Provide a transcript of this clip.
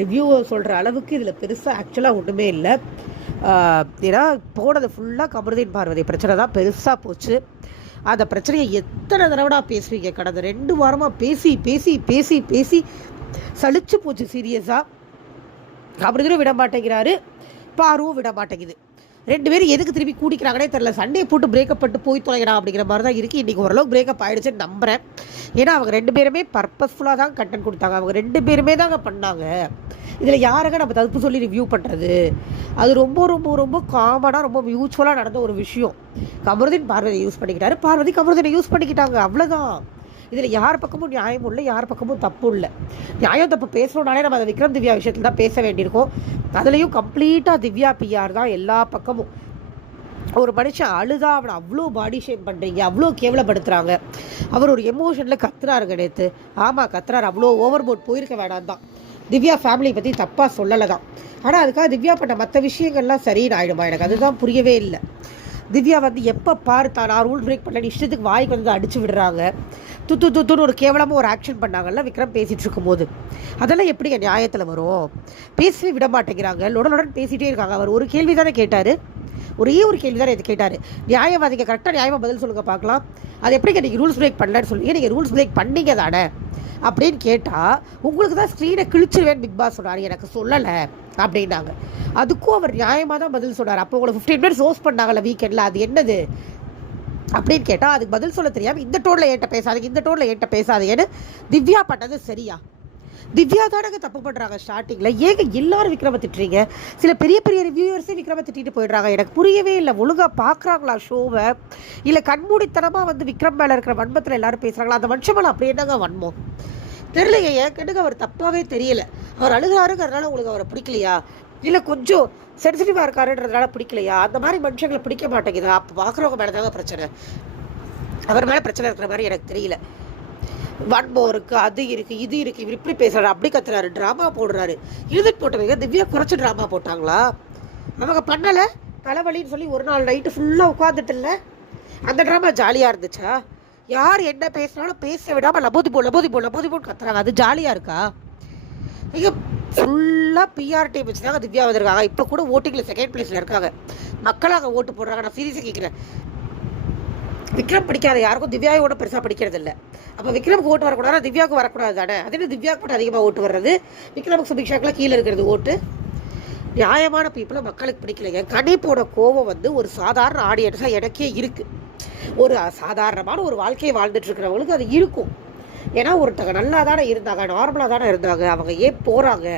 Review சொல்கிற அளவுக்கு இதில் பெருசாக ஆக்சுவலாக ஒன்றுமே இல்லை. ஏன்னா போனது ஃபுல்லாக கமருதீன் பார்வதி பிரச்சனை தான் பெருசாக போச்சு. அந்த பிரச்சனையை எத்தனை தடவைடா பேசுவீங்க? கடந்த 2 வாரமாக பேசி பேசி பேசி பேசி சலிச்சு போச்சு சீரியஸாக. கமருதீனும் விட மாட்டேங்கிறாரு, பாருவும் விட மாட்டேங்குது. 2 பேரும் எதுக்கு திருப்பி கூட்டிக்கிறாங்கன்னே தெரில. சண்டையை போட்டு பிரேக்கப் பண்ணிட்டு போய் தொலைகிறா அப்படிங்கிற மாதிரி தான் இருக்குது. இன்றைக்கி ஓரளவுக்கு பிரேக்கப் ஆகிடுச்சுன்னு நம்புகிறேன். ஏன்னா அவங்க 2 பேருமே பர்பஸ்ஃபுல்லாக தான் கண்டென்ட் கொடுத்தாங்க. அவங்க 2 பேருமே தாங்க பண்ணாங்க. இதில் யாருங்க நம்ம தடுப்பு சொல்லி ரிவ்யூ பண்ணுறது? அது ரொம்ப ரொம்ப ரொம்ப காமனாக ரொம்ப மியூச்சுவலாக நடந்த ஒரு விஷயம். கமருதீன் பார்வதி யூஸ் பண்ணிக்கிட்டாரு, பார்வதி கமருதீனை யூஸ் பண்ணிக்கிட்டாங்க, அவ்வளோதான். இதில் யார் பக்கமும் நியாயமும் இல்லை, யார் பக்கமும் தப்பும் இல்லை. நியாயம் தப்பு பேசணுன்னாலே நம்ம அதை விக்ரம் திவ்யா விஷயத்தில் தான் பேச வேண்டியிருக்கோம். அதுலேயும் கம்ப்ளீட்டாக திவ்யா பிஆர் தான் எல்லா பக்கமும். ஒரு மனுஷன் அழுதா அவனை அவ்வளோ பாடி ஷேம் பண்ணுறீங்க, அவ்வளோ கேவலப்படுத்துகிறாங்க. அவர் ஒரு எமோஷனில் கத்துறாருங்க நேற்று. ஆமாம் கத்துறாரு, அவ்வளோ ஓவர் போட் போயிருக்க வேணாம் தான். திவ்யா ஃபேமிலியை பற்றி தப்பாக சொல்லலை தான். ஆனால் அதுக்காக திவ்யா பண்ண மற்ற விஷயங்கள்லாம் சரின்னு ஆகிடுமா? எனக்கு அதுதான் புரியவே இல்லை. திவ்யா வந்து எப்போ பார்த்தா நான் ரூல் பிரேக் பண்ணல இஷ்டத்துக்கு வாய்க்கு வந்து அடிச்சு விடுறாங்க. துத்துன்னு ஒரு கேவலமாக ஒரு ஆக்ஷன் பண்ணாங்கல்ல விக்ரம் பேசிகிட்டு இருக்கும்போது. அதெல்லாம் எப்படிங்க நியாயத்தில் வரும்? பேசவே விட மாட்டேங்கிறாங்க, லொடன் பேசிகிட்டே இருக்காங்க. அவர் ஒரு கேள்வி தானே கேட்டார், ஒரே ஒரு கேள்வி தானே இது கேட்டார். நியாயவாதிங்க கரெக்டாக நியாயமாக பதில் சொல்லுங்கள் பார்க்கலாம். அது எப்படிங்க நீங்கள் ரூல்ஸ் பிரேக் பண்ணலன்னு சொல்லுங்க, நீங்கள் ரூல்ஸ் பிரேக் பண்ணீங்க தானே அப்படின்னு கேட்டால் உங்களுக்கு தான் ஸ்க்ரீனை கிழிச்சிருவேன் பிக் பாஸ் சொன்னார், எனக்கு சொல்லலை அப்படின்னாங்க. அதுக்கும் அவர் நியாயமாக தான் பதில் சொன்னார். அப்போ உங்களை 15 மினிட்ஸ் ஹோஸ்ட் பண்ணாங்கல்ல வீக்கெண்டில், அது என்னது அப்படின்னு கேட்டால் அதுக்கு பதில் சொல்ல தெரியாமல் இந்த டோனில் ஏன்ட்ட பேசாதீங்க, இந்த டோனில் ஏன்ட்ட பேசாதீங்கன்னு திவ்யா பண்ணது சரியா? திவ்யா தானங்க தப்பு பண்ணுறாங்க ஸ்டார்டிங்கில். ஏங்க எல்லாரும் விக்ரம திட்டுறீங்க? சில பெரிய பெரிய ரிவ்யூவர்ஸே விக்ரம திட்டிட்டு போயிடுறாங்க. எனக்கு புரியவே இல்லை. ஒழுங்காக பார்க்குறாங்களா ஷோவை, இல்லை கண்மூடித்தனமாக வந்து விக்ரம் மேலே இருக்கிற வன்மத்தில் எல்லாரும் பேசுகிறாங்களா? அந்த மனுஷன் மேலே அப்படி என்னங்க வன்மம் தெரியலைங்க. ஏன் கேட்டுக்கு அவர் தப்பாகவே தெரியல. அவர் அழுகிறாருங்கிறதுனால உங்களுக்கு அவரை பிடிக்கலையா, இல்லை கொஞ்சம் சென்சிட்டிவாக இருக்காருன்றதுனால பிடிக்கலையா? அந்த மாதிரி மனுஷங்களை பிடிக்க மாட்டேங்குதா? அப்போ பார்க்குறவங்க மேலே தாங்க பிரச்சனை. அவர் மேலே பிரச்சனை இருக்கிற மாதிரி எனக்கு தெரியல. வன்மம் இருக்குது, அது இருக்குது, இது இருக்குது, இவர் இப்படி பேசுகிறாரு, அப்படி கத்துறாரு, ட்ராமா போடுறாரு. எழுதிட்டு போட்டவங்க திவ்யா குறைச்சி ட்ராமா போட்டாங்களா? அவங்க பண்ணலை தலைவலின்னு சொல்லி ஒரு நாள் நைட்டு ஃபுல்லாக உட்காந்துட்டு இல்லை, அந்த ட்ராமா ஜாலியாக இருந்துச்சா? யார் என்ன பேசினாலும் பேச விடாமல் லபோதி போல் கத்துறாங்க, அது ஜாலியாக இருக்கா? இங்கே ஃபுல்லாக பிஆர் டீம் வச்சு தாங்க திவ்யா வந்திருக்காங்க. இப்போ கூட ஓட்டிங்கில் செகண்ட் பிளேஸில் இருக்காங்க. மக்களாக ஓட்டு போடுறாங்க. நான் சீரியஸாக கேட்குறேன், விக்ரம் பிடிக்காத யாருக்கும் திவ்யாவோட பெருசாக பிடிக்கிறது இல்லை. அப்போ விக்ரமுக்கு ஓட்டு வரக்கூடாது, திவ்யாவுக்கு வரக்கூடாது தானே? அதே திவ்யாவுக்கு மட்டும் அதிகமாக ஓட்டு வர்றது, விக்ரமுக்கு சுபிக்ஷாக்கெலாம் கீழே இருக்கிறது ஓட்டு. நியாயமான பீப்புளை மக்களுக்கு பிடிக்கலைங்க. கணிப்போட கோபம் வந்து ஒரு சாதாரண ஆடியன்ஸாக எனக்கே இருக்குது. ஒரு சாதாரணமான ஒரு வாழ்க்கையை வாழ்ந்துட்டு இருக்கிறவங்களுக்கு அது இருக்கும். ஏன்னா ஒருத்தங்க நல்லா தானே இருந்தாங்க, நார்மலாக தானே இருந்தாங்க, அவங்க ஏன் போகிறாங்க?